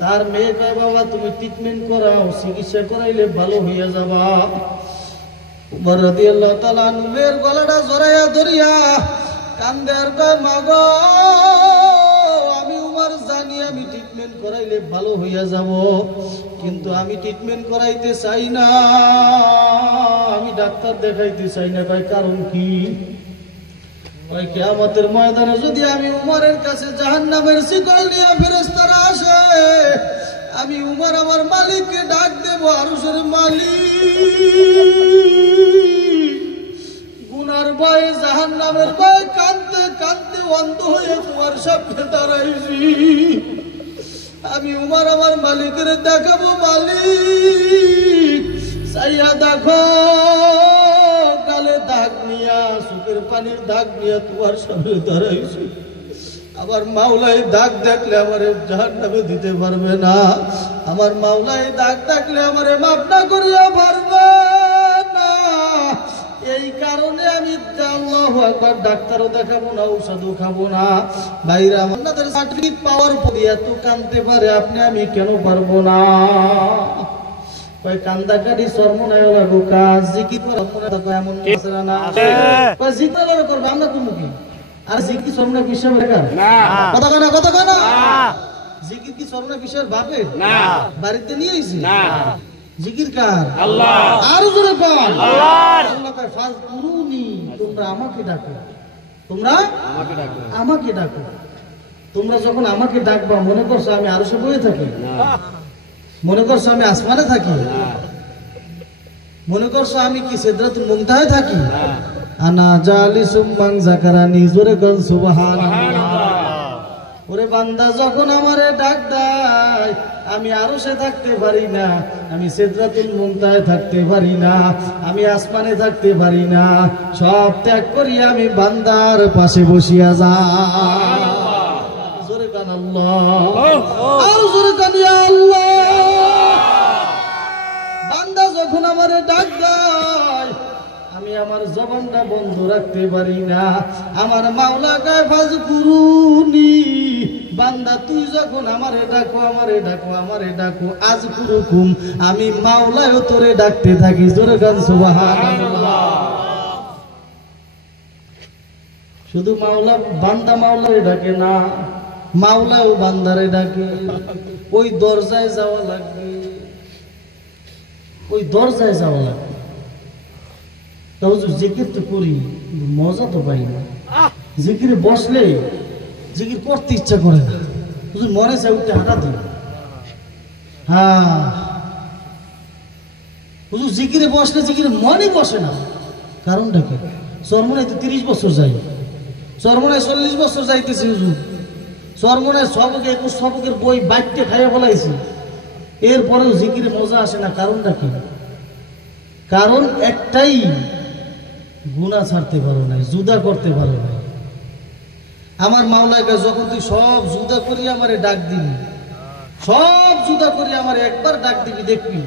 তার মেয়ে কয় বাবা তুমি ট্রিটমেন্ট করাও, চিকিৎসা করাইলে ভালো হইয়া যাবা। উমর রাদিয়াল্লাহু তাআলা মেয়ের গলাটা জড়াইয়া ধরিয়া কান্দে আর কয় মা গো, আমি উমর জানি আমি ট্রিটমেন্ট করাইলে ভালো হইয়া যাব, কিন্তু আমি ট্রিটমেন্ট করাইতে চাই না, আমি ডাক্তার দেখাইতে চাই না। কয় কারণ কি? ওই কিয়ামতের ময়দানে যদি আমি উমরের কাছে জাহান্নামের শিকল নিয়ে ফেরেশতারা আসে, আমি উমর আমার মালিককে ডাক দেব, আরশের মালিক, গুনার ভয়ে জাহান্নামের ভয়ে কাঁদতে কাঁদতে অন্ধ হয়ে তোমার সামনে দাঁড়াইছি। আমি উমর আমার মালিকের দেখাবো, মালিক চাইয়া দেখো, গালে দাগ নিয়া চোখের পানির দাগ নিয়া তোমার সামনে দাঁড়াইছি। আমার মাওলাই দাগ দেখলে আমারে জাহান্নামে দিতে পারবে না, আমার মাওলাই দাগ দেখলে আমারে মাফ না করিয়া পারবে না। এই কারণে আমি আল্লাহু আকবার ডাক্তারও দেখাবো না, ঔষধও খাবো না। ভাইরা আপনাদের সার্টিফিকেট পাওয়ার পরে এত কাঁদতে পারে, আপনি আমি কেন পারবো না? কয় কান্দাকাটি সর্বনায় লাগো কাজ জিকির করা মনে থাকো এমন আছে না? কয় জিকির করবে আমরা তুমি কি আর জিকির সর্বনায় বিশ্বের বেকার না, কথা কয় না, কথা কয় না। জিকির কি সর্বনায় বিশ্বের বাপের না, বাড়িতে নিয়ে আইছি না। জিকির কার? আল্লাহ। আর জোরে বল আল্লাহ। আল্লাহ কয় ফাজকুরুনি, তোমরা আমাকে ডাকো, তোমরা আমাকে ডাকো, আমাকে ডাকো। তোমরা যখন আমাকে ডাকবা মনে করছো আমি আরশে বসে থাকি না, মনে করছো আমি আসমানে থাকি না, মনে করছো আমি কি সিদরাতুল মুনতাহায় থাকি? আনা জালিসুম মান যাকারানি, জোরে বল সুবহানাল্লাহ। ওরে বান্দা যখন আমারে ডাক দেয় আমি আরশে থাকতে পারি না, আমি সিদরাতুল মুনতাহায় থাকতে পারি না, আমি আসমানে থাকতে পারি না, সব ত্যাগ করি আমি বান্দার পাশে বসিয়া যাই। জোরে কান আল্লাহ, আর জোরে কান ইয়া আল্লাহ। বান্দা যখন আমারে ডাক দেয় আমি আমার জবানটা বন্ধ রাখতে পারি না, আমার মাওলা কয় ফাজকুরুনি, বান্দা তুই যখন আমারে ডাকো, আমারে ডাকো, আমারে ডাকো, আজ কুরুকুম, আমি মাওলাও তোরে ডাকতে থাকি। জোরে গান সুবহানাল্লাহ। শুধু মাওলা বান্দা মাওলারে ডাকে না, মাওলাও বান্দারে ডাকে। ওই দরজায় যাওয়া লাগবে, ওই দরজায় যাওয়া লাগবে। জিকির তো করি, মজা তো পাই না। জিকিরে বসলে জিকির করতে ইচ্ছা করে না, মনে চাই উঠে হাঁটা দিন। হ্যাঁ হুজুর জিকিরে বসলে জিকিরে মনে বসে না, কারণটা কি? চরমনায় তো 30 বছর যাই, চরমনায় 40 বছর যাইতেছি হুজুর, চরমনায় সবকে 21 সবকের বই বাইকতে খাইয়া বলাইছি, এরপরেও জিকিরে মজা আসে না। কারণটা কি? কারণ একটাই, গুনাহ ছাড়তে পারো নাই, জুদা করতে পারো নাই। আমার মাওলাকে যখন তুই সব জুদা করি আমারে ডাক দিবি, সব জুদা করি আমার একবার ডাক দিবি, দেখবি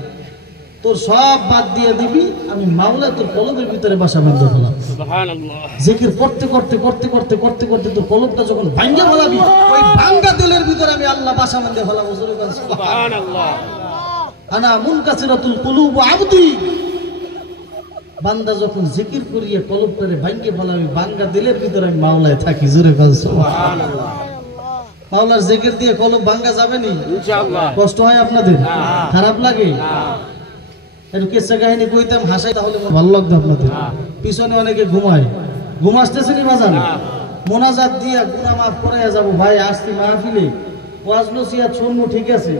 তোর সব বাদ দিয়ে দিবি, আমি মাওলা তোর কলবের ভিতরে বাসা বাঁধতে ফেলাম। জিকির করতে করতে করতে করতে করতে করতে তোর কলবটা যখন ভাঙ্গা ফেলাবি, ওই ভাঙ্গা দিলের ভিতরে আমি আল্লাহ বাসা বাঁধতে ফেলাম। সুবহানাল্লাহ। আনা মুনকাসিরাতুল কুলুব আবদি, বান্দা যখন জিকির করিয়ে কলবটারে ভাঙ্গে ফেলাবি, ভাঙ্গা দিলের ভিতরে আমি মাওলায় থাকি। জোরে বল সুবহানাল্লাহ। মাওলার জিকির দিয়ে কলব ভাঙ্গা যাবে নি? ইনশাআল্লাহ। কষ্ট হয় আপনাদের? খারাপ লাগে? একটু কিসসা কাহিনী কইতাম, হাসাই, তাহলে ভালো লাগতো আপনাদের। পিছনে অনেকে ঘুমায়, ঘুম আসতেছে নি বাজান? মোনাজাত দিয়া গুনাহ মাফ করাইয়া যাব। ভাই আসছি মাহফিলে, ওয়াজ নসিহত শুনবো ঠিক আছে,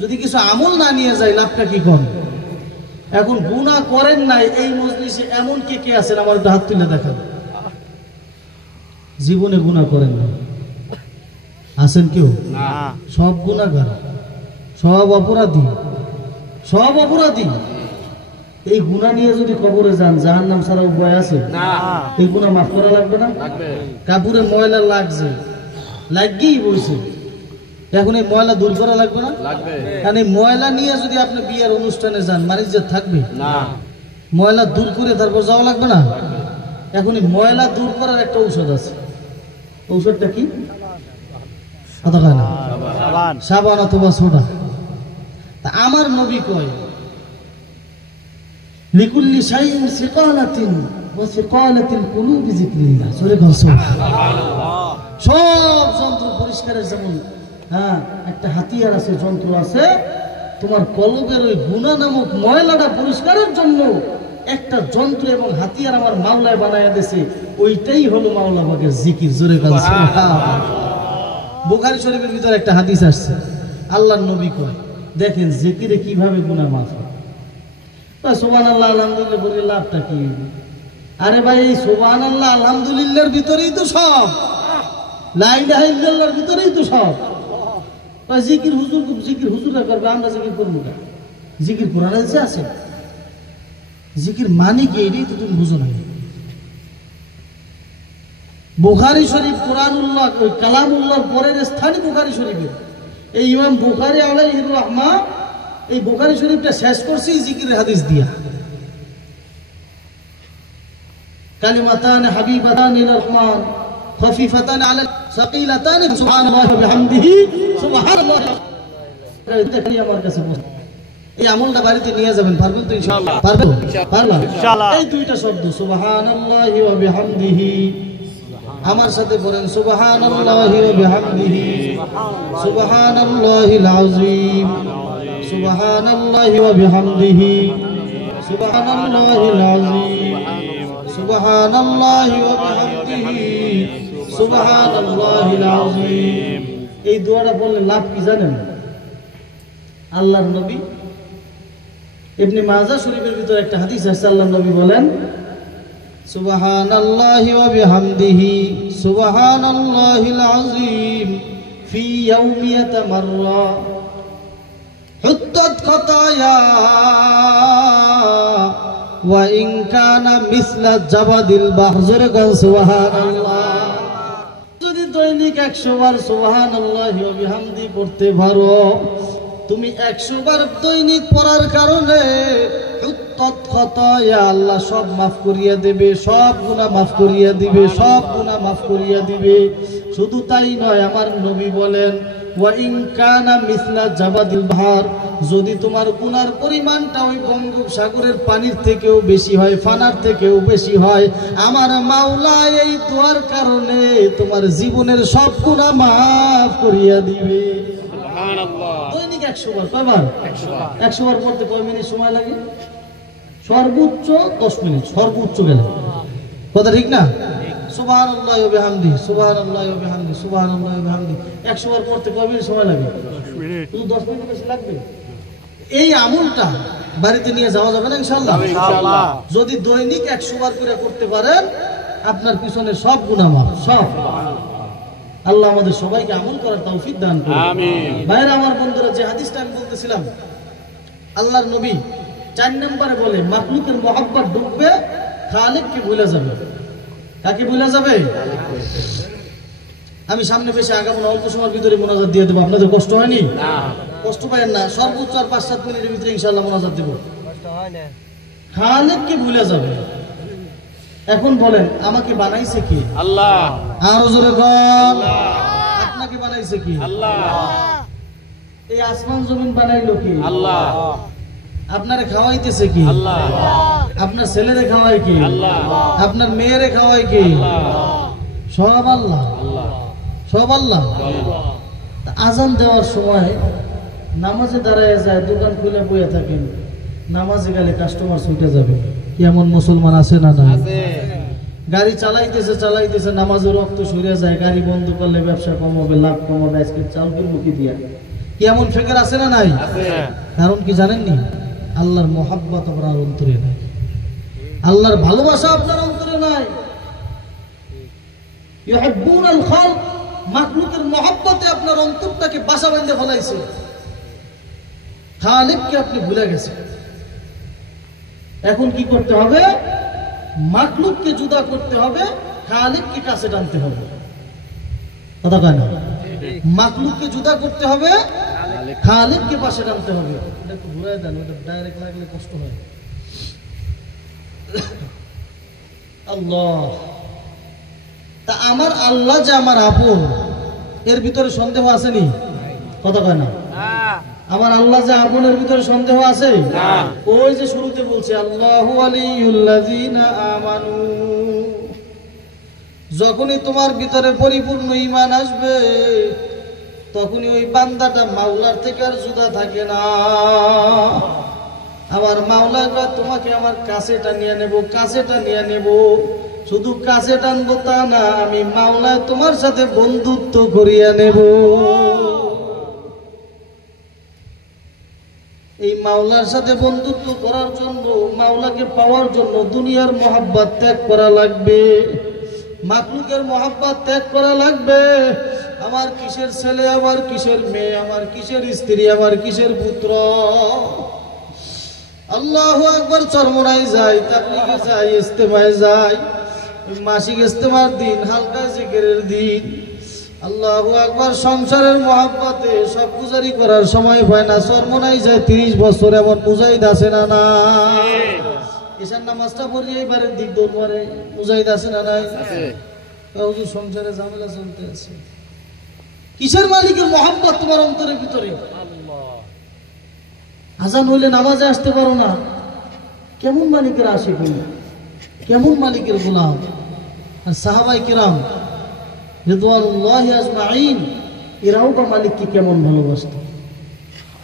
যদি কিছু আমল না নিয়ে যায় লাভটা কি কম? এখন গুনাহ করেন নাই এই মজলিসে এমন কে কে আছেন আমার একটু হাত তুলে দেখান। জীবনে গুনাহ করেন না আছেন কেউ? না। সব গুনাহগার, সব অপরাধী, সব অপরাধী। এই গুনাহ নিয়ে যদি কবরে যান জাহান্নাম ছাড়া উপায় আছে? না। এই গুনাহ মাফ করা লাগবে না? লাগবে। কাপড়ে ময়লা লাগছে, লাগেই বলছে, এখন এই ময়লা দূর করা লাগবে না? লাগবে। কারণ এই ময়লা নিয়ে যদি আপনি বিয়ের অনুষ্ঠানে যান মানিজ্জত থাকবে না, ময়লা দূর করে তারপর যাওয়া লাগবে না? এখন এই ময়লা দূর করার একটা ঔষধ আছে। ঔষধটা কি? সাবান অথবা সোডা। তা আমার নবী কয় লিকুল্লি শাইইন সিকালাতিন ওয়া সিকালাতিল কুলুবি যিকরিল্লাহ। সূরা সুবহানাল্লাহ। সব যন্ত্র পরিষ্কারের যেমন একটা হাতিয়ার আছে, যন্ত্র আছে, তোমার কলবের ওই গুনাহ নামক ময়লাটা পরিষ্কারের জন্য একটা যন্ত্র এবং হাতিয়ার আমার মাওলায় বানায়া দিয়েছে, ওইটাই হলো মাওলা পাকের জিকির। জোরে বলেন সুবহানাল্লাহ। বুখারী শরীফের ভিতরে একটা হাদিস আসছে, আল্লাহর নবী কয় দেখেন জিকিরে কিভাবে গুনাহ মাফ হয়। সুবহানাল্লাহ আলহামদুলিল্লাহ বলে লাভটা কি? আরে ভাই এই সুবহানাল্লাহ আলহামদুলিল্লাহর ভিতরেই তো সব, লা ইলাহা ইল্লাল্লাহর ভিতরেই তো সব। জিকির হুজুররা করবে, আমরা জিকির করবো না? জিকির কোরআনে আছে। জিকির মানে কি এটাই তো তুমি বুঝো না। বুখারী শরীফ কোরআনুল্লাহ ওই কালামুল্লাহর পরের স্থানই বুখারী শরীফের। এই ইমাম বুখারী আলাইহির রাহমাহ এই বুখারী শরীফটা শেষ করছি জিকিরের হাদিস দিয়া। কালিমাতান হাবিবাতান ইলার রহমান খফিফাতান আলা সাকিলাতান সুবহানাল্লাহি ওয়া বিহামদিহি সুবহানাল্লাহ। আমার কাছে এই আমলটা বাড়িতে নিয়ে যাবেন, পারবেন তো ইনশাআল্লাহ? পারবেন ইনশাআল্লাহ। এই দুইটা শব্দ সুবহানাল্লাহি ওয়া বিহামদিহি, আমার সাথে বলেন সুবহানাল্লাহি ওয়া বিহামদিহি সুবহানাল্লাহিল আযীম সুবহানাল্লাহি ওয়া বিহামদিহি সুবহানাল্লাহিল আযীম সুবহানাল্লাহি ওয়া বিহামদিহি সুবহানাল্লাহিল আযীম। এই দোয়াটা বললে লাভ কি জানেন? আল্লাহর নবী ইবনে মাজাহ শরীফের ভিতরে একটা হাদিস আছে, আল্লাহর নবী বলেন সুবহানাল্লাহি ওয়া বিহামদিহি সুবহানাল্লাহিল আযীম ফি ইয়াউমিয়াতা মাররা হুত্তাত খাতায়া ওয়া ইন কানা মিসলা জাবাদিল বাহজুর গান সুবহানাল্লাহ। যদি দৈনিক 100 বার সুবহানাল্লাহি ওয়া বিহামদি পড়তে পারো, তুমি 100 বার দৈনিক পড়ার কারণে হুত্তাত খাতায়া আল্লাহ সব মাফ করিয়া দেবে, সব গুনাহ মাফ করিয়া দিবে, সব গুনাহ মাফ করিয়া দিবে। শুধু তাই নয়, আমার নবী বলেন ওয়া ইন কানা মিসলা জাবাদিল বাহর, যদি তোমার গুনার পরিমাণটা ওই বঙ্গোপসাগরের পানির থেকেও বেশি হয়, ফানার থেকেও বেশি হয়, আমার মাওলা এই দোয়ার কারণে তোমার জীবনের সব গুনাহ মাফ করিয়া দিবে। সুবহানাল্লাহ। দৈনিক 100 বার, কয়বার? 100 বার পড়তে কয় মিনিট সময় লাগে? সর্বোচ্চ 10 মিনিট, সর্বোচ্চ গেলে। কথা ঠিক না? সুবহানাল্লাহি ওয়া বিহামদিহি সুবহানাল্লাহি ওয়া বিহামদিহি সুবহানাল্লাহি ওয়া বিহামদিহি 100 বার পড়তে কয় মিনিট সময় লাগে? 10 মিনিট বেশি লাগবে। এই আমলটা বাড়িতে নিয়ে যাওয়া যাবে না ইনশাআল্লাহ? ইনশাআল্লাহ। যদি দৈনিক 100 বার করে করতে পারেন, আপনার পিছনে সব গুনাহ মাফ, সব। আল্লাহ আমাদের সবাইকে আমল করার তৌফিক দান করুন, আমিন। ভাইরা আমার, বন্ধুরা, যে হাদিসটা আমি বলতেছিলাম, আল্লাহর নবী 4 নম্বরে বলে মাখলুকের মহব্বত ডুববে, খালিককে ভুলে যাবে। কাকে ভুলে যাবে? আমি সামনে বেশি আগামী অল্প সময়ের ভিতরে মোনাজাত দিয়ে দেবো, আপনাদের কষ্ট হয়নি? না, কষ্ট পাবেন না। সর্বোচ্চ আর 5-7 মিনিটের ভিতরে ইনশাআল্লাহ মোনাজাত দেব। কষ্ট হয় না। খালিককে ভুলে যাবে। এখন বলেন আমাকে বানাইছে কি? আল্লাহ। আর জোরে বল, আপনাকে বানাইছে কি? আল্লাহ। এই আসমান জমিন বানাইলো কি? আল্লাহ। আপনারে খাওয়াইতেছে কি? আল্লাহ। আপনার ছেলেরে খাওয়ায় কি? আল্লাহ। আপনার মেয়েরে খাওয়ায় কি? আল্লাহ। সব আল্লাহ, সব আল্লাহ। আজান দেওয়ার সময় নামাজে দাঁড়ায় যায়, দোকান খুলে বইয়া থাকেন, নামাজে গেলে কাস্টমার ছুটে যাবে। এমন মুসলমান আছে না? না। গাড়ি চালাইতেছে নামাজের রক্ত সরে যায়, গাড়ি বন্ধ করলে ব্যবসা কম হবে, লাভ কম হবে, আজকে চাল মুখি দিয়া। এমন ফিকির আছে না? নাই। কারণ কি জানেননি? আল্লাহর মোহাব্বত আপনার অন্তরে নাই, আল্লাহর ভালোবাসা আপনার অন্তরে নাই। ইউহিব্বুনাল খালক, মাখলুকের মোহাব্বতে আপনার অন্তরটাকে বাসা বেঁধে ফেলাইছে। খালিককে আপনি ভুলে গেছেন। এখন কি করতে হবে? মাখলুককে জুদা করতে হবে, খালিককে কাছে টানতে হবে। কথা কয় না? মাখলুককে জুদা করতে হবে, খালিককে পাশে টানতে হবে। এটা একটু ঘুরাই দেন, ওটা ডাইরেক্ট লাগলে কষ্ট হয়। আল্লাহ, তা আমার আল্লাহ যে আমার আপন, এর ভিতরে সন্দেহ আসেনি? কথা কয় না? আমার আল্লাহ যে আপনের ভিতরে সন্দেহ আছে না। ওই যে শুরুতে বলছে আল্লাহু ওয়ালিউল্লাযিনা আমানু, যখনই তোমার ভিতরে পরিপূর্ণ ঈমান আসবে তখনই ওই বান্দাটা মাওলার থেকে আর জুদা থাকে না। আমার মাওলা কয় তোমাকে আমার কাছে টানিয়ে নেব, কাছে টানিয়ে নেব। শুধু কাছে টানবো তা না, আমি মাওলা তোমার সাথে বন্ধুত্ব করিয়ে নেব। এই মাওলার সাথে বন্ধুত্ব করার জন্য, মাওলাকে পাওয়ার জন্য দুনিয়ার মহাব্বত ত্যাগ করা লাগবে, মাখলুকের মহাব্বত ত্যাগ করা লাগবে। আমার কিসের ছেলে, আমার কিসের মেয়ে, আমার কিসের স্ত্রী, আমার কিসের পুত্র। আল্লাহু আকবার। চরমনায় যাই, তাবলীগে যাই, ইজতেমায় যাই, মাসিক ইজতেমার দিন, হালকা জিকিরের দিন। আল্লাহু আকবার। সংসারের মহাব্বতে সব পূজারি করার সময় হয় না। চরমনায় যায় 30 বছর, এমন মুজাহিদ আছে না না? ঈশান নামাজটা পড়ি এইবারের দিক দৌড় মারে, মুজাহিদ আছে না নাই? হুজুর সংসারে ঝামেলা চলতে আছে। কিসের মালিকের মহাব্বত তোমার অন্তরের ভিতরে? আজান হইলে নামাজে আসতে পারো না, কেমন মালিকের আশিক হইল, কেমন মালিকের গোলাম। আর সাহাবায়ে কিরাম রিদওয়ানুল্লাহি আজমাইন, এরাও বা মালিককে কেমন ভালোবাসত,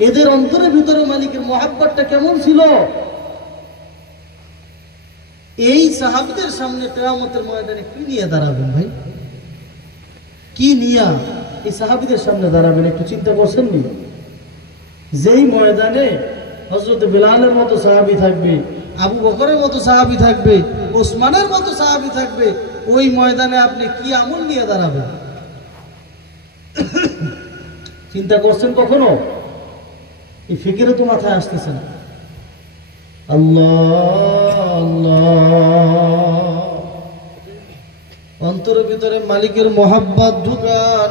এদের অন্তরের ভিতরে মালিকের মহাব্বতটা কেমন ছিল। এই সাহাবীদের সামনে কিয়ামতের ময়দানে কি নিয়ে দাঁড়াবেন ভাই? কি নিয়া এই সাহাবীদের সামনে দাঁড়াবেন একটু চিন্তা করছেন নি? যেই ময়দানে হযরত বিলালের মতো সাহাবী থাকবে, আবু বকরের মতো সাহাবী থাকবে, ওসমানের মতো সাহাবী থাকবে, ওই ময়দানে আপনি কি আমল নিয়ে দাঁড়াবেন? চিন্তা করছেন কখনো? এই ফিকিরে তো মাথায় আসতেছে না। আল্লাহ আল্লাহ। অন্তরের ভিতরে মালিকের মহাব্বত ঢুকান,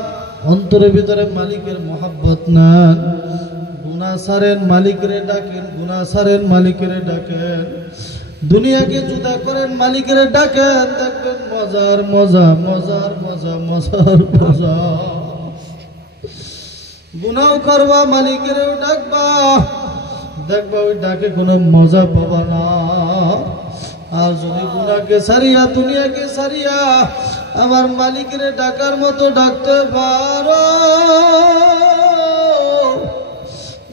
অন্তরের ভিতরে মালিকের মহাব্বত নেন। গুনাহ ছাড়েন, মালিকরে ডাকেন, গুনাহ ছাড়েন, মালিকরে ডাকেন। দুনিয়াকে জুদা করেন, মালিকরে ডাকেন, দেখবেন মজার মজা, মজার মজা, মজার মজা। গুনাহ করবা, মালিকরেও ডাকবা, দেখবা ওই ডাকে কোনো মজা পাবা না। আর যদি গুনাহকে ছাড়িয়া, দুনিয়াকে ছাড়িয়া আমার মালিকরে ডাকার মতো ডাকতে পারো,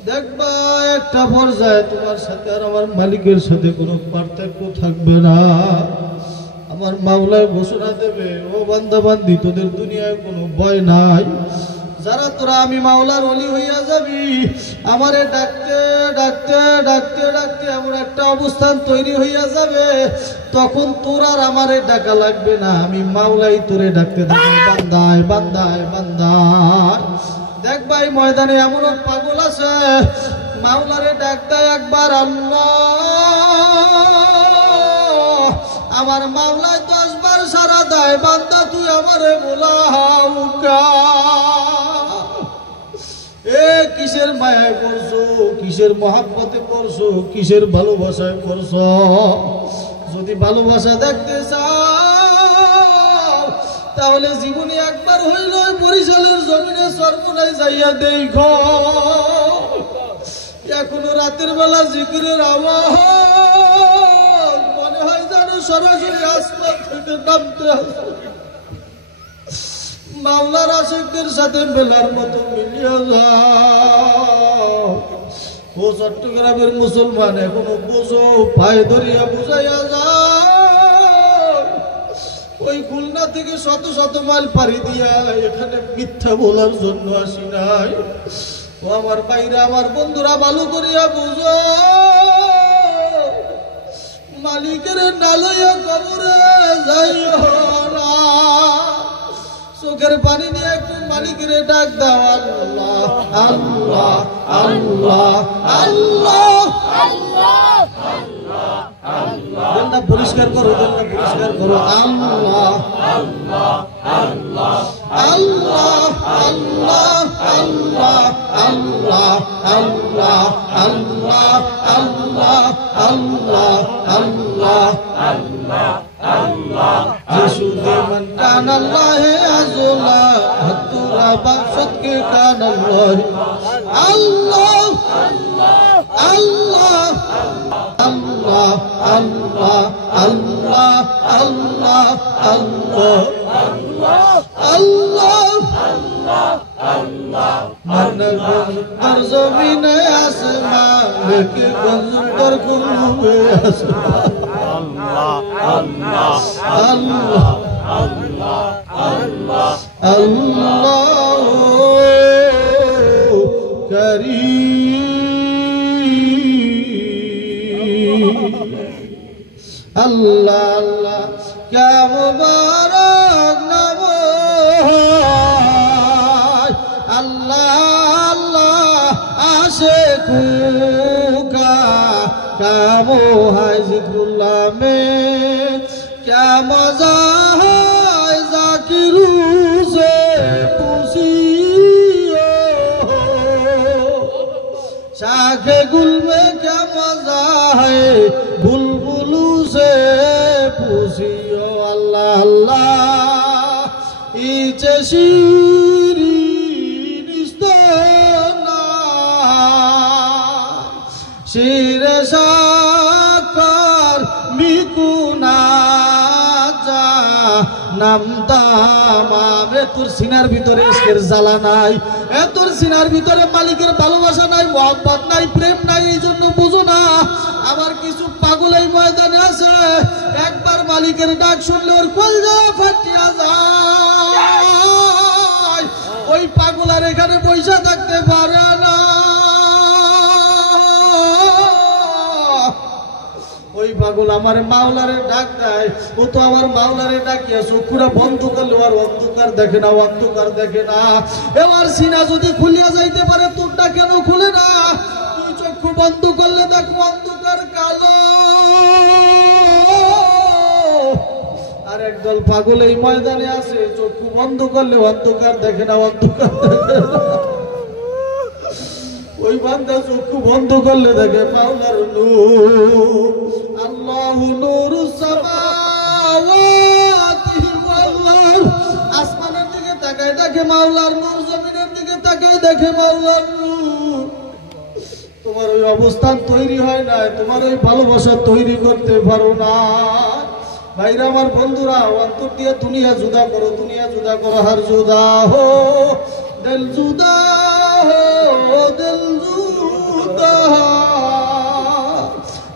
দেখবা একটা পর্যায়ে তোমার সাথে আর আমার মালিকের সাথে কোনো পার্থক্য থাকবে না। আমার মাওলায় ঘোষণা দেবে, ও বান্দা বান্দি, তোদের দুনিয়ায় কোনো ভয় নাই। যারা তোরা আমি মাওলার ওলি হইয়া যাবি, আমারে ডাকতে ডাকতে ডাকতে ডাকতে এমন একটা অবস্থান তৈরি হইয়া যাবে, তখন তোর আর আমারে ডাকা লাগবে না, আমি মাওলাই তোরে ডাকতে থাকবো, বান্দায় বান্দায় বান্দায়। দেখবা এই ময়দানে এমন এক পাগল আছে, মাওলারে ডাক দেয় একবার আল্লাহ, আমার মাওলায় 10 বার সারা দেয়, বান্দা তুই আমারে বোলা। এ কিসের মায়ায় পড়ছো, কিসের মহাব্বতে পড়ছো, কিসের ভালোবাসায় পড়ছো? যদি ভালোবাসা দেখতে চাও তাহলে জীবনে একবার হইল বরিশালের জমিনে চরমনায় যাইয়া দেখো, এখনো রাতের বেলা জিকিরের আওয়াজ মনে হয় যেন সরাসরি আসমান থেকে নামতে আসে। মাওলার আশিকদের সাথে মেলার মতো মিলিয়ে যাও। ও চট্টগ্রামের মুসলমান, এখনো বোঝো, পায়ে ধরিয়া বুঝাইয়া যাও। ওই খুলনা থেকে শত শত মাইল পাড়ি দিয়া এখানে মিথ্যা বলার জন্য আসি নাই। ও আমার ভাইরা, আমার বন্ধুরা, ভালো করিয়া বুঝো, মালিকের নালইয়া কবরে যাইও না। চোখের পানি নিয়ে একটু মালিকের ডাক দাও, আল্লাহ আল্লাহ আল্লাহ আল্লাহ আল্লাহ। দিলটা পরিষ্কার করো, দিলটা পরিষ্কার করো। আল্লাহ আল্লাহ আল্লাহ আল্লাহ আল্লাহ আল্লাহ আল্লাহ আল্লাহ আল্লাহ আল্লাহ আল্লাহ আল্লাহ আল্লাহ আল্লাহ। যিশু মান কানাল্লাহে আযলা হাতুরা बाबा सदके कान अल्लाह अल्लाह अल्लाह अल्लाह अल्लाह अल्लाह अल्लाह अल्लाह अल्लाह मन गुंदर जमीन आसमान के गुंदर गुंबे आसमान अल्लाह अल्लाह अल्लाह अल्लाह अल्लाह करीम अल्लाह अल्लाह क्या मुबारक नाम अल्लाह अल्लाह आशिकों का काम है जिक्रुल्लाह में क्या मजा है जाकिरों से पूछियो शाखे गुल में क्या मजा है बुलबुलों से पूछियो अल्लाह अल्लाह इचे शिरीन इस्ताना शिरे साकार मिकुना जा নামদামে তোর সিনার ভিতরে ইশকের জ্বালা নাই তোর সিনার ভিতরে মালিকের ভালোবাসা নাই মহব্বত নাই প্রেম নাই এইজন্য বুঝো না আমার কিছু পাগল এই ময়দানে আছে একবার মালিকের ডাক শুনলে ওর কলজা ফাটিয়া যায় ওই পাগল আর এখানে বসে থাকতে পারে না ওই পাগল আমার মাওলারে ডাক দেয় ও তো আমার মাওলারে ডাকিয়া চক্ষুরা বন্ধ করলে আর অন্ধকার দেখে না অন্ধকার দেখে না এবার সিনা যদি খুলিয়া যাইতে পারে তোরটা কেন খুলে না তুই চক্ষু বন্ধ করলে দেখো অন্ধকার কালো আর একদল পাগল এই ময়দানে আছে চক্ষু বন্ধ করলে অন্ধকার দেখে না অন্ধকার দেখে না ওই বান্দা চক্ষু বন্ধ করলে দেখে মাওলার নূর আল্লাহু নূরুস সামাওয়াতি ওয়াল আরদ আসমানের দিকে তাকায় দেখে মাওলার নূর জমিনের দিকে তাকায় দেখে মাওলার নূর তোমার ওই অবস্থান তৈরি হয় না তোমার ওই ভালোবাসা তৈরি করতে পারো না ভাইরা আমার বন্ধুরা অন্তর দিয়ে দুনিয়া জুদা করো হার জুদা হো দিল জুদা हो दिल जुदा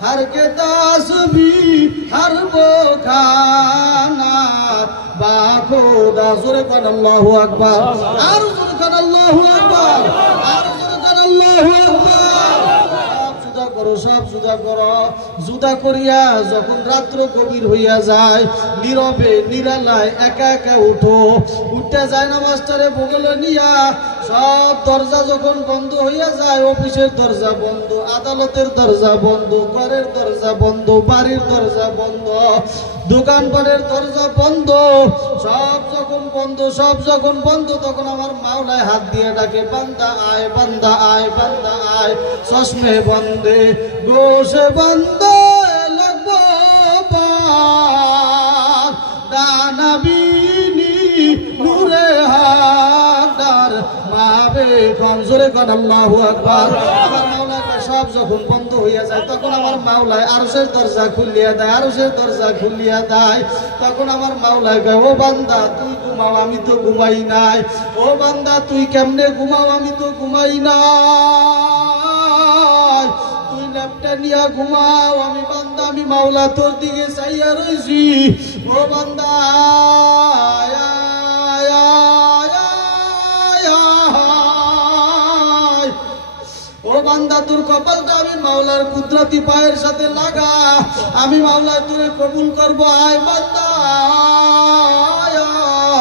हर के दास भी हर वो खाना बाखुदा जोरे कन अल्लाहु अकबर और जोरे कन अल्लाहु अकबर और जोरे कन अल्लाहु अकबर সব জুদা করো জুদা করিয়া যখন রাত্র গভীর হইয়া যায় নীরবে নিরালায় একা একা উঠো উঠতে যায় না মাস্টারে বগলে নিয়া সব দরজা যখন বন্ধ হইয়া যায় অফিসের দরজা বন্ধ আদালতের দরজা বন্ধ ঘরের দরজা বন্ধ বাড়ির দরজা বন্ধ দোকানপাটের দরজা বন্ধ সব যখন বন্ধ তখন আমার মাওলায় হাত দিয়ে ডাকে বান্দা আয় বান্দা আয় বান্দা আয় চশমে বন্দে গোশে বন্দে লাগবো দানবিনী নূরে হাদার মাবে কমজোরে কন আল্লাহু আকবার আমার মাওলা সব যখন বন্ধ হইয়া যায় তখন আমার মাওলায় আরশের দরজা খুলিয়া দেয় তখন আমার মাওলায় কয় ও বান্দা তুই ঘুমাও আমি তো ঘুমাই নাই ও বান্দা তুই কেমনে ঘুমাও আমি তো ঘুমাই নাই তুই ল্যাপটা নিয়া ঘুমাও আমি বান্দা আমি মাওলা তোর দিকে চাইয়া রইছি ও বান্দা ও বান্দা তোর কপালটা আমি মাওলার কুদরতি পায়ের সাথে লাগা আমি মাওলা তোরে কবুল করব আয় বান্দা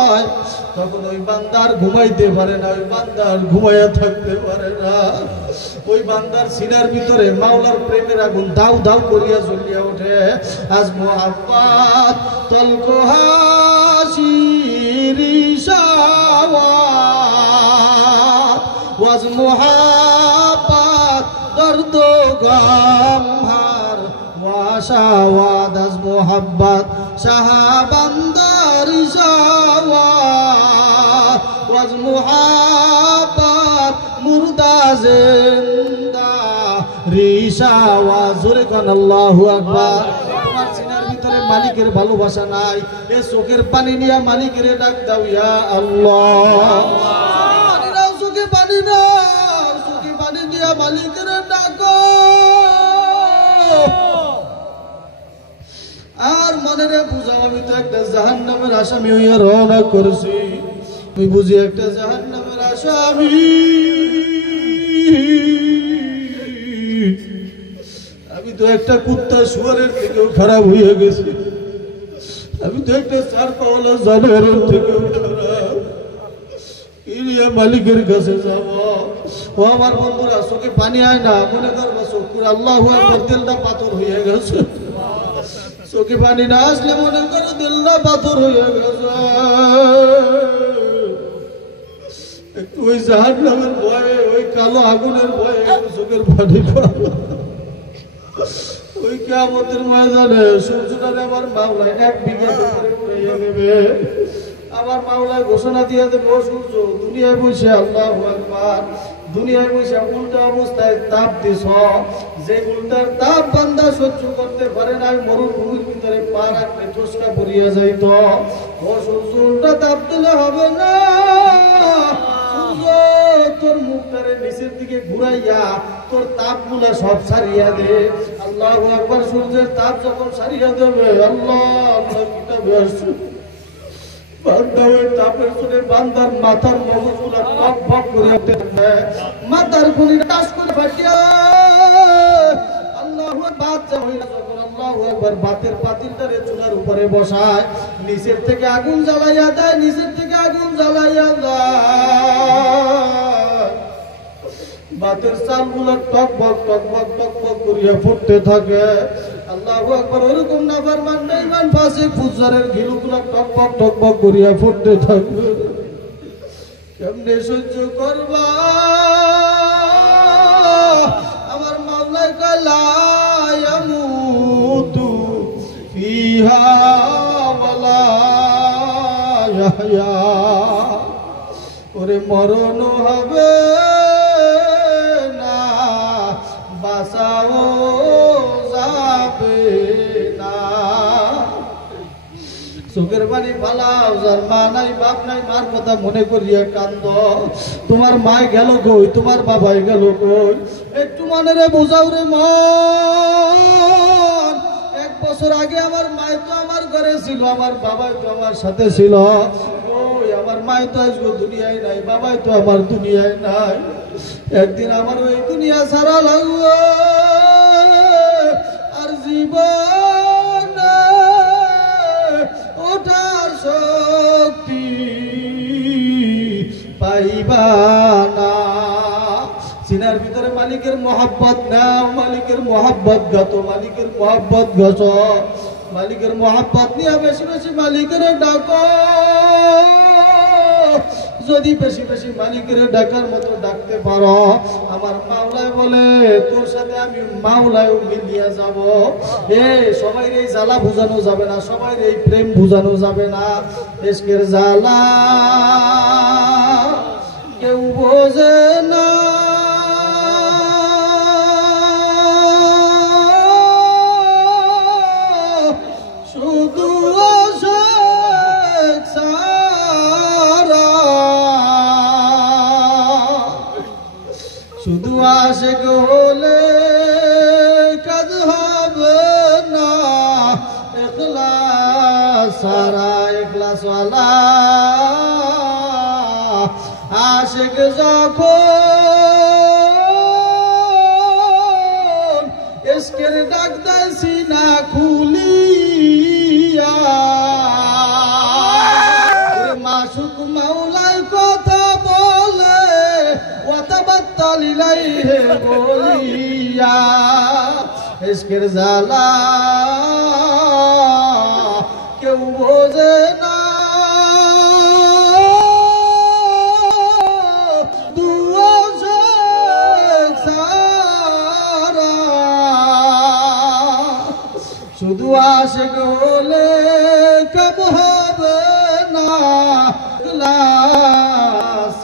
আয় তখন ওই বান্দার ঘুমাইতে পারে না ওই বান্দার ঘুমাইয়া থাকতে পারে না ওই বান্দার সিনার ভিতরে মাওলার প্রেমের আগুন দাউ দাউ করিয়া জ্বলিয়া ওঠে আজ মোহাব্বত তলকো হাসির ইশাওয়াত ওয়াজ মোহাব্বত দর্দ গমহার ওয়াশাওয়াত আজ মোহাব্বত শাহাবান্দার ইশাওয়াত ওয়াজ মুহাব্বত মুর্দা জিন্দা রিশাওয়া জোরে কোন আল্লাহু আকবার। তোমার সিনার ভিতরে মালিকের ভালোবাসা নাই, এ চোখের পানি নিয়ে মালিকের ডাক দাও ইয়া আল্লাহ। চোখে পানি না, চোখে পানি নিয়ে মালিকের ডাকো। আর মনে রে বুঝাও আমি তো একটা জাহান্নামের আসামি হইয়া রওনা করছি, তুই বুঝি একটা জাহান্নামের আসামি। আমি তো একটা কুত্তা শুয়ারের থেকেও খারাপ হয়ে গেছি, আমি তো একটা চার পাওয়ালা জানোয়ারের থেকেও খারাপ। মালিকের কাছে যাব। ও আমার বন্ধুরা, চোখে পানি আয় না, মনে করবো চোখের আল্লাহু আকবার দিলটা পাথর হয়ে গেছে। চোখে পানি না আসলে মনে করো দিলটা পাথর হয়ে গেছে। একটু ওই জাহান্নামের ভয়ে, ওই কালো আগুনের ভয়ে চোখের পানি পড়লো। ওই কিয়ামতের ময়দানে সূর্যটারে আমার মাওলায় 1 বিঘা করে উড়াইয়া দেবে। আমার মাওলায় ঘোষণা দিয়ে দেবে, ও সূর্য দুনিয়ায় বসে আল্লাহু আকবার, দুনিয়ায় বসে উল্টা অবস্থায় তাপ দিছ, যে উল্টার তাপ বান্দা সহ্য করতে পারে না, মরুভূমির ভিতরে পা রাখলে ঠোসকা পড়িয়া যাইত। ও সূর্য উল্টা তাপ দিলে হবে না, তোর মুখটারে নিচের দিকে ঘুরাইয়া তোর তাপ গুলা সব সারিয়া দে। আল্লাহু আকবার। সূর্যের তাপ যখন সারিয়া দেবে, আল্লাহ আল্লাহ কিতাবে আসছে, তাপের জন্য বান্দার মাথার মগজগুলা টক ভক করে উঠে, মাথার খুনি টাস করে ফাটিয়া আল্লাহু বাচ্চা হইয়া যখন আল্লাহু আকবার বাতের পাতিলটারে চুলার উপরে বসায়, নিচের থেকে আগুন জ্বালাইয়া দেয়, নিচের থেকে আগুন জ্বালাইয়া দেয়, বাতের চালগুলা টক ভক করিয়া ফুটতে থাকে। আল্লাহু আকবার। ওরকম নাফরমান বেঈমান ফাসিক ফুজ্জারের ঘিলুগুলা টক ভক করিয়া ফুটতে থাকবে। কেমনে সহ্য করবা? আমার মাওলা কালা ইয়ামুতু ফিহা ওয়ালা ইয়াহইয়া। ওরে মরণ হবে না, বাঁচাও যাবে না। চোখের পানি ফালাও, যার মা নাই বাপ নাই, মার কথা মনে করিয়া কান্দ। তোমার মা গেল কই, তোমার বাবাই গেল কই, একটু মনে রে বোঝাও রে মন। 1 বছর আগে আমার মা তো আমার ঘরে ছিল, আমার বাবাই তো আমার সাথে ছিল। ওই আমার মা তো আজকে দুনিয়ায় নাই, বাবাই তো আমার দুনিয়ায় নাই। একদিন আমার ওই দুনিয়া ছাড়া লাগবে, আর জীবন ওঠার শক্তি পাইবা না। সিনার ভিতরে মালিকের মহব্বত নাও, মালিকের মহব্বত গাত, মালিকের মহব্বত গাছ, মালিকের মহব্বত নিয়ে বেশি বেশি মালিকের ডাকো। যদি বেশি বেশি মালিকের ডাকার মতো ডাকতে পারো, আমার মাওলায় বলে তোর সাথে আমি মাওলায়ও মিলিয়ে যাব। সবাই এই জ্বালা বুঝানো যাবে না, সবাই এই প্রেম বুঝানো যাবে না। ইশকের জ্বালা কেউ বোঝে না, শুধু শুধু আশিক হলে কাজ হবে না, ইখলাস সারা ইখলাস ওয়ালা। আশিক যখন ইশকের ডাক দেয় সিনা খুলিয়া, মাসুক মাওলার কথা বলে ওয়াতাবাত্তাল ইলাইহি বলিয়া। ইশকের জ্বালা কেউ বোঝে না, শুধু আশিক হলে কাব হবে না, ইখলাস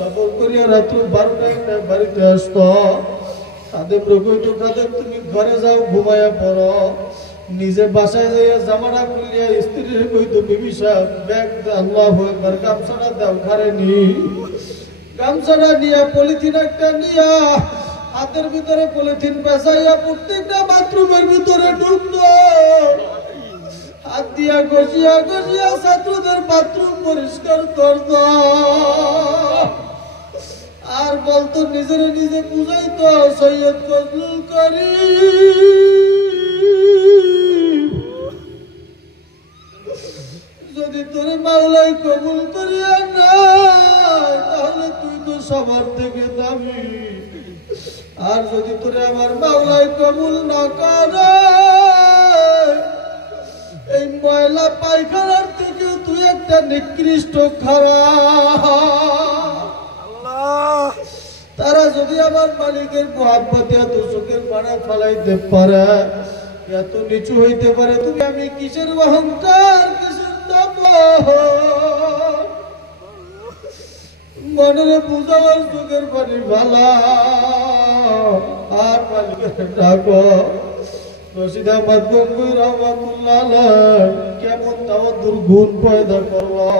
সফর করিয়া রাত্র 12টা বাড়িতে আসতো। কাদের প্রকৃত কাদের তুমি ঘরে যাও ঘুমাইয়া পড়ো, নিজে বাসায় যাইয়া জামাটা খুলিয়া স্ত্রীর কইতো বিবি সাহেব ব্যাগ আল্লাহু আকবার গামছাটা দাও ঘরে নি। গামছাটা নিয়া পলিথিন একটা নিয়া হাতের ভিতরে পলিথিন পেঁচাইয়া প্রত্যেকটা বাথরুমের ভিতরে ঢুকতো। হাত দিয়া ঘষিয়া ঘষিয়া ছাত্রদের বাথরুম পরিষ্কার করত আর বলতো নিজের নিজে বুঝাইতো সৈয়দ ফজলুল করিম যদি তোর মাওলাই কবুল করিয়া নাই তাহলে তুই তো সবার থেকে দামি, আর যদি তোরে আমার মাওলাই কবুল না করে এই ময়লা পায়খানার থেকে তুই একটা নিকৃষ্ট খারাপ। তারা যদি আমার মালিকের মোহাব্বতে এত চোখের পাড়া ফালাইতে পারে, এত নিচু হইতে পারে, তুমি আমি কিসের অহংকার কিসের দম্ভ মনে বুঝাবার চোখের পানি ফালা আর মালিকের ডাকো। রশিদ আহমদ গঙ্গুই রহমাতুল্লাহ কেমন তাওয়াদ্দুর গুণ পয়দা করলো।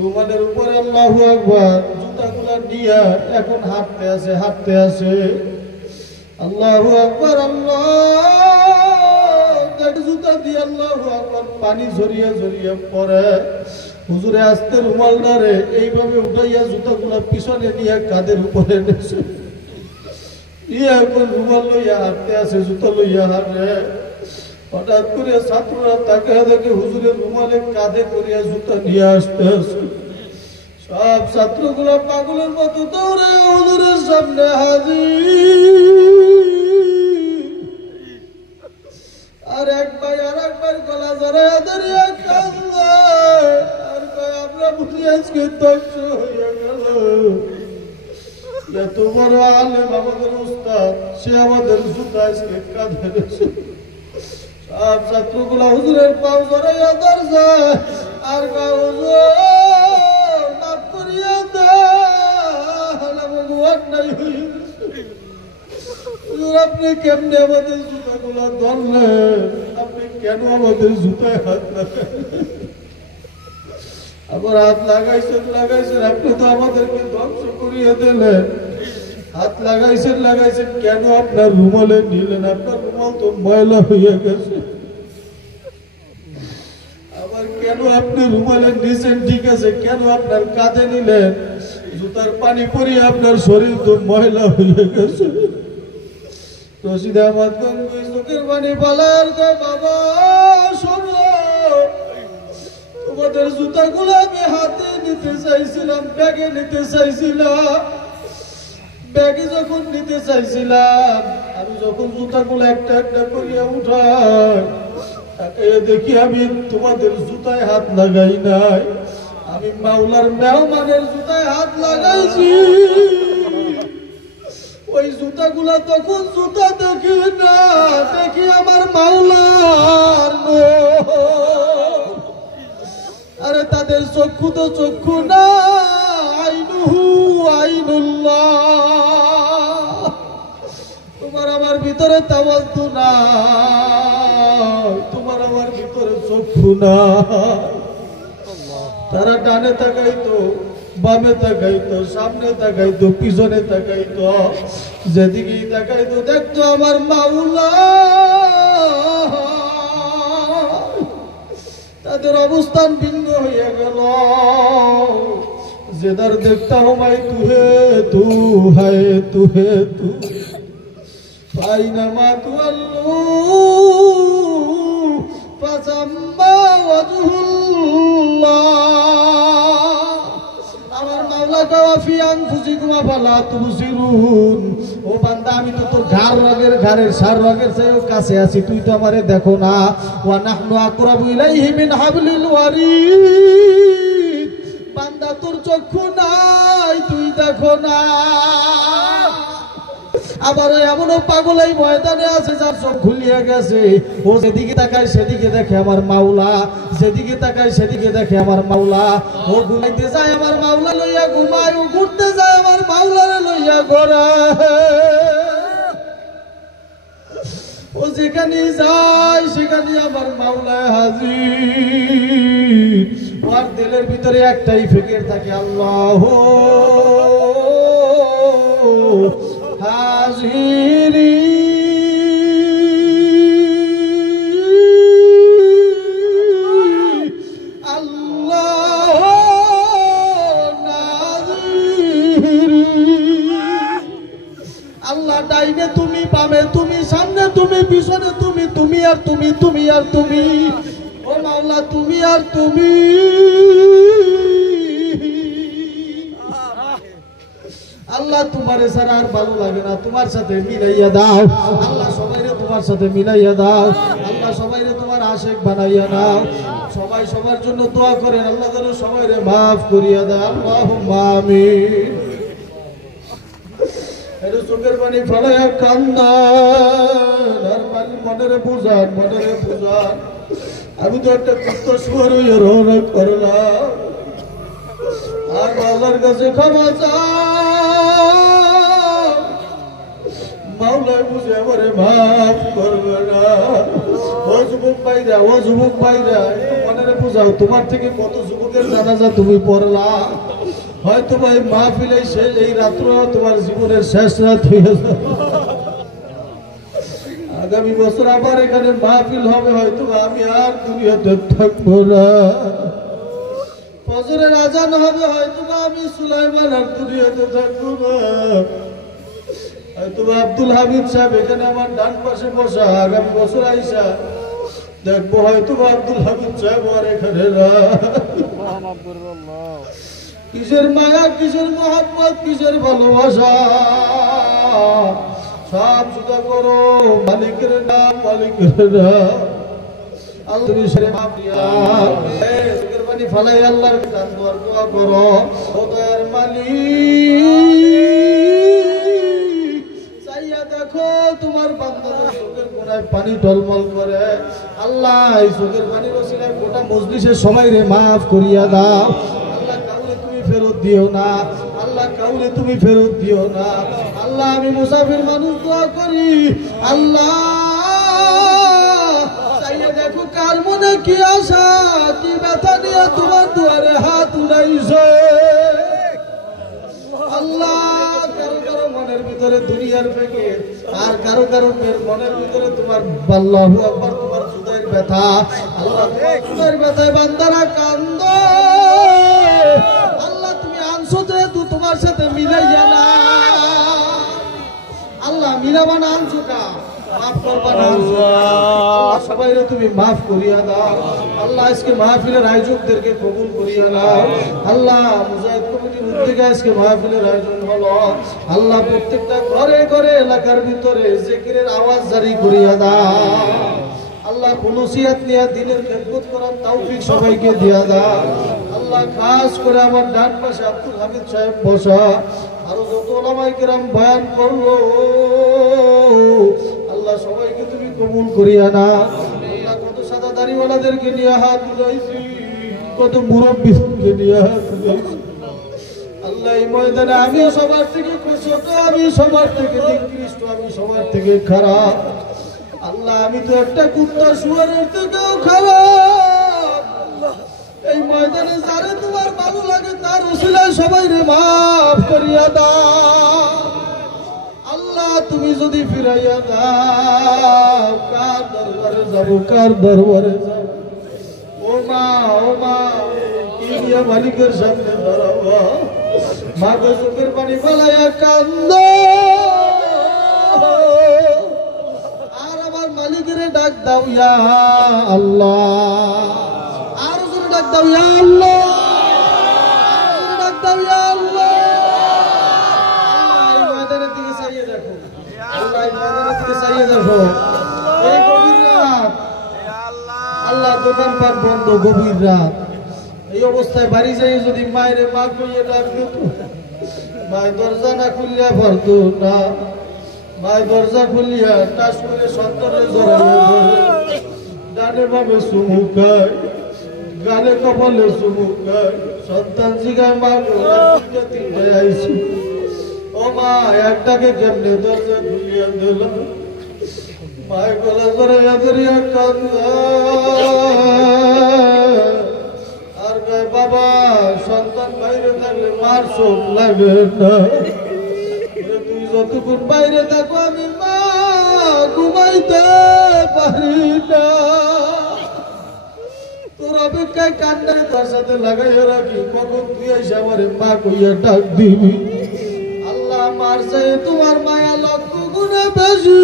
রুমালের উপরে আল্লাহু আকবার জুতাগুলা নিয়ে এখন হাঁটতে আছে আল্লাহু আকবার আল্লাহ জুতা দিয়ে আল্লাহু আকবার পানি ঝরিয়া ঝরিয়া পড়ে। হুজুরে আস্তে রুমালদারে এইভাবে উঠাইয়া জুতাগুলা পিছনে নিয়ে কাঁধের উপরে নেছে, এখন রুমাল লইয়া হাঁটতে আছে জুতা লইয়া হাঁটে। হঠাৎ করে ছাত্ররা তাকে দেখে হুজুরের রুমালে কাঁধে করিয়া জুতা নিয়ে আসতে আছে। সব ছাত্রগুলা পাগলের মতো দৌড়ে হুজুরের সামনে হাজির। আর এক ভাই আর একবার গলা জড়াইয়া দাঁড়িয়ে কাঁদলে আর কয় আমরা বুঝি আজকে ধ্বংস হইয়া গেল। এত বড় আলেম আমাদের উস্তাদ, সে আমাদের জুতা আজকে কাঁধে রয়েছে। সব ছাত্রগুলা হুজুরের পাও জড়াইয়া দাঁড়ছে আর কয় হুজুর মাফ করিয়া দেন ভগবান নাই হয়ে হুজুর আপনি কেমনে আমাদের জুতাগুলা ধরলেন, আপনি কেন আমাদের জুতায় হাত লাগালেন? আবার হাত লাগাইছেন আপনি তো আমাদেরকে ধ্বংস করিয়ে দিলেন। হাত লাগাইছেন কেন আপনার রুমালে নিলেন? আপনার রুমাল তো ময়লা হয়ে গেছে। আবার কেন আপনি রুমালে নিছেন ঠিক আছে, কেন আপনার কাঁধে নিলেন? জুতার পানি পরিয়ে আপনার শরীর তো ময়লা হয়ে গেছে। রশিদ আহমদ গঙ্গুই চোখের পানি পালার বাবা শোনো, তোমাদের জুতাগুলো আমি হাতে নিতে চাইছিলাম, ব্যাগে নিতে চাইছিলাম। ব্যাগে যখন নিতে চাইছিলাম আমি যখন জুতাগুলো একটা একটা করিয়া উঠাই দেখি আমি তোমাদের জুতায় হাত লাগাই নাই, আমি মাওলার মেহমানের জুতায় হাত লাগাইছি। ওই জুতাগুলা তখন জুতা দেখি না, দেখি আমার মাওলার। আরে তাদের চক্ষু তো চক্ষু না, আইনুহু আইনুল্লাহ। তোমার আমার ভিতরে তাওয়াজ্জু না, তোমার আমার ভিতরে চক্ষু না। তারা ডানে তাকাইতো, বামে তাকাইতো, সামনে তাকাইতো, পিছনে তাকাইতো, যেদিকেই তাকাইতো দেখতো আমার মাওলা। তাদের অবস্থান ভিন্ন হয়ে গেল। যেদার দেখতা হুমাই তুহে তু হায় তুহে তু পাইনামা তু আল্লু ফাসাম্মা ওয়াজহুল্লাহ। আমার মাওলা কাওয়াফি আনফুসিকুম ফালা তুবসিরুন। ও বান্দা আমি তো তোর ঘাড়ের সার রগের চেয়েও কাছে আছি, তুই তো আমারে দেখো না। ওয়া নাহনু আকরাবু ইলাইহি মিন হাবলিল ওয়ারিদ। বান্দা তোর চক্ষু নাই, তুই দেখো না। আবার এমনও পাগল এই ময়দানে আছে যার চোখ খুলিয়া গেছে, ও যেদিকে তাকায় সেদিকে দেখে আমার মাওলা, যেদিকে তাকায় সেদিকে দেখে আমার মাওলা। ও ঘুমাইতে যায় আমার মাওলা লইয়া ঘুমায়, ও ঘুরতে যায় আমার মাওলারে লইয়া ঘোরায়। ও যেখানে যায় সেখানে আমার মাওলা হাজির। ওর দিলের ভিতরে একটাই ফিকির থাকে, আল্লাহ হাজিরি। আল্লাহ ডাইনে তুমি, বামে তুমি, সামনে তুমি, পিছনে তুমি, তুমি আর তুমি, তুমি আর তুমি। ও মাওলা তুমি আর তুমি। আল্লাহ তোমারে ছাড়া আর ভালো লাগে না, তোমার সাথে মিলাইয়া দাও আল্লাহ, সবাইরে তোমার সাথে মিলাইয়া দাও আল্লাহ, সবাইরে তোমার আশিক বানাইয়া দাও। সবাই সবার জন্য দোয়া করেন, আল্লাহ যেন সবাইরে মাফ করিয়া দেয়, আল্লাহুম্মা আমিন। চোখের পানি ফলাইয়া কান্দান, মনের বুঝান, মনের বুঝান। আমি তো একটা কুত্ত শুয়ার হইয়া রওনা করলাম, আর আল্লাহর কাছে ক্ষমা চাও, মাওলায় বুঝে আমারে মাফ করবে না। ও যুবক ভাইরা, ও যুবক ভাইরা, মনের বুঝাও, তোমার থেকে কত যুবকের জানাজা তুমি পড়লা। হয়তো ভাই মাহফিল এই রাত্র তোমার জীবনের শেষ রাত হয়ে যাবে। আগামী বছর আবার এখানে মাহফিল হবে, হয়তো আমি আর দুনিয়াতে থাকবো না। ফজরের আজান হবে, হয়তো আমি সুলাইমান আর দুনিয়াতে থাকবো না। হয়তো আব্দুল হামিদ সাহেব এখানে আমার ডান পাশে বসা, আগামী বছর আইসা দেখবো হয়তো আব্দুল হামিদ সাহেব আর এখানে না। কিসের মায়া, কিসের মোহাম্মত, কিসের ভালোবাসা, সব জুতা করো মালিকের নাম, মালিকের নাম। আল্লাহ ফালাই আল্লাহর দোয়া করো, ওদের মালিক চাইয়া দেখো তোমার বান্দাদের চোখের কোনায় পানি টলমল করে। আল্লাহ এই চোখের পানির ওসিলায় গোটা মজলিসের সবাইরে মাফ করিয়া দাও। ফেরত দিও না আল্লাহ, কাউরে তুমি ফেরত দিও না আল্লাহ। আমি মুসাফির মানুষ দোয়া করি আল্লাহ, চাইয়ে দেখো কার মনে কি আশা, কি ব্যথা নিয়ে তোমার দুয়ারে হাত উঠাইছে আল্লাহ। কারো কারো মনের ভিতরে দুনিয়ার থেকে, আর কারো কারো মনের ভিতরে তোমার আল্লাহু আকবার, তোমার জুদাইয়ের ব্যথা আল্লাহ, তোমার জুদাইয়ের ব্যথায় বান্দারা কান্দে আল্লাহ। তুমি আনছো যেহেতু তোমার সাথে মিলাইয়া না আল্লাহ, মিলাবা না আনছো কা, মাফ করবা না আল্লাহ, সবাইরে তুমি মাফ করিয়া দাও আল্লাহ। আজকে মাহফিলের আয়োজকদেরকে কবুল করিয়া দাও আল্লাহ। মুজাহিদ কমিটির উদ্যোগে আজকে মাহফিলের আয়োজন হলো আল্লাহ। প্রত্যেকটা ঘরে ঘরে এলাকার ভিতরে জিকিরের আওয়াজ জারি করিয়া দাও আল্লাহ। নসিহত নিয়ে দিনের খেদমত করার তৌফিক সবাইকে দিয়া দাও আল্লাহ। খাস করে আমার ডান পাশে আব্দুল হামিদ সাহেব বসা, আরো যত ওলামায়ে কেরাম বয়ান করলো আল্লাহ, সবাইকে তুমি কবুল করিয়া না আল্লাহ। কত সাদা দাড়িওয়ালাদেরকে নিয়ে হাত উঠাইছি, কত মুরব্বীকে নিয়ে হাত উঠাইছি আল্লাহ। এই ময়দানে আমি সবার থেকে ছোট, আমি সবার থেকে নিকৃষ্ট, আমি সবার থেকে খারাপ আল্লাহ। আমি তো একটা কুত্তা শুয়ারের থেকেও খারাপ। এই ময়দানে যারে তোমার ভালো লাগে তার উসিলায় সবাইরে মাফ করিয়া দাও আল্লাহ। তুমি যদি ফিরাইয়া দাও, কার দরবারে যাবো, কার দরবারে যাবো? ও মা, ও মা, কি নিয়ে মালিকের সামনে দাঁড়াবো? মা গো চোখের পানি ফেলাইয়া কান্দো, আর আমার মালিকের ডাক দাও ইয়া আল্লাহ। আর জোরে ডাক দাও ইয়া আল্লাহ, ডাক দাও ইয়া আল্লাহ। এই ময়দানের দিকে চাইয়ে দেখো আল্লাহ, এই ময়দানের দিকে চাইয়ে দেখো। এই গভীর রাত আল্লাহ, দোকানপাট বন্ধ, গভীর রাত। এই অবস্থায় বাড়ি যাই যদি মায়ের মা কইয়ে ডাকতো, মায়ের দরজা না খুললে পারতো না। ভাই দরজা খুলিয়া টাস করে সন্তানের জড়াইয়া ডানে বামে চুমু খায়, গানে কপালে চুমু খায়। সন্তান জিগায় মা তিনটে আইছি, ও মা একটাকে কেমনে দরজা খুলিয়া দিল। মায় গলা জড়াইয়া ধরিয়া কান্দা আর কয় বাবা সন্তান বাইরে থাকলে মার চোখ লাগে না, তুই যতক্ষণ বাইরে থাকো আমি মা ঘুমাইতে পারি না। তোর অপেক্ষায় কান্নারে তার সাথে লাগাইয়া রাখি, কখন তুই এসে আমার মা কইয়া ডাক দিবি। আল্লাহ মার চাই তোমার মায়া লক্ষ গুণে বেশি।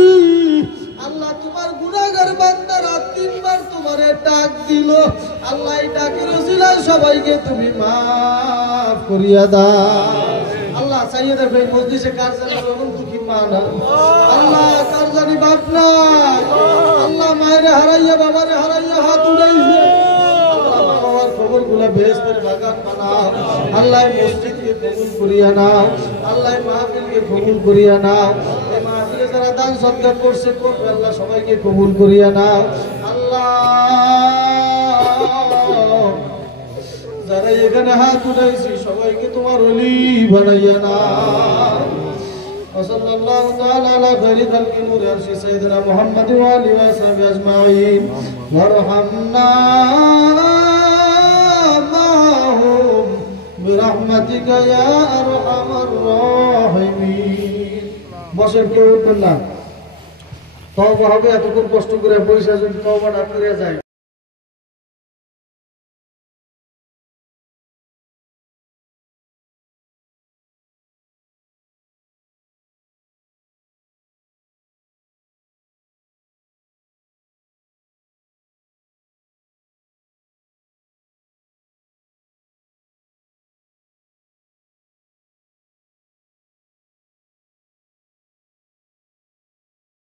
আল্লাহ তোমার গুনাহগার বান্দারা 3 বার তোমারে ডাক দিল। আল্লাহ এই ডাকের ওসিলায় সবাইকে তুমি মাফ করিয়া দাও। আল্লাহ চাইয়ে দেখো এই মজলিসে কার জানি এমন দুঃখী মা না, আল্লাহ কার জানি বাপ না, আল্লাহ মায়েরে হারাইয়া বাবারে হারাইয়া হাত উড়াইছে। আল্লাহ বাবার কবরগুলা বেহেশতের বাগান বানাও। আল্লাহ মসজিদকে কবুল করিয়া নাও, আল্লাহ মাহফিলকে কবুল করিয়া নাও। এই মাহফিলে যারা দান সদকা করছে করবে আল্লাহ সবাইকে কবুল করিয়া নাও। আল্লাহ যারা এখানে হাত উঠাইছি সবাইকে তোমার ওলি বানাইয়া নাও। ওয়াসাল্লাল্লাহু তাআলা আলা খাইরি খালকি নূরি আরশি সাইয়্যিদিনা মুহাম্মাদ ওয়া আলিহি ওয়া সাহবিহি আজমাইন ওয়ারহামনা মাহুম বিরহমাতিকা ইয়া আরহামার রাহিমিন। বসেন, কেউ উঠবেন না। তওবা হবে, এতক্ষণ কষ্ট করে পয়সা যদি তওবা না করে যায়।